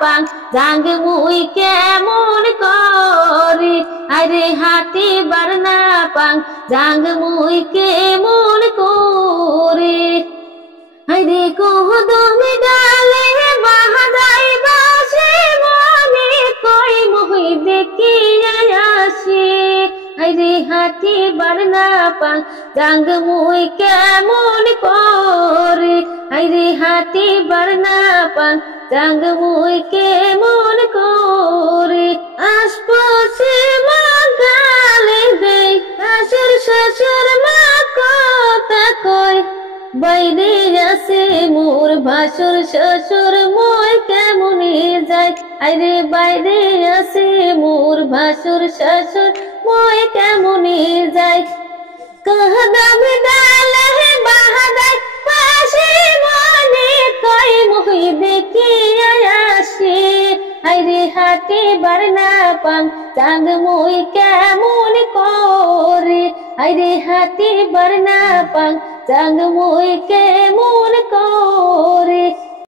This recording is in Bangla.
পাং জাং মুই কেমন করে আরে হাঁটিবার না পাং জাং মুই কেমন করে আরে কদমে ডালে বাহাদাই বাসে মনে কই মুই দেখিয়া আসি আরে হাঁটিবার না পাং জাং মুই কেমন করে আরে হাঁটিবার না পাং জাং মুই কেমন করে আশপাশে মা গালে দেয় শাশুর শাশুর মা কথা কয় বাইরে আছে মোর ভাসুর শ্বশুর মই কেমনে যাই আরে বাইরে আছে মোর ভাসুর শ্বশুর মই কেমনে যাই কদম ডালে বাহাদাই পাশে মনে কই মুই দেখিয়া আসি আরে হাঁটিবার না পাং জাং মুই কেমন করে আরে হাঁটিবার না পাং জাং মুই কেমন করে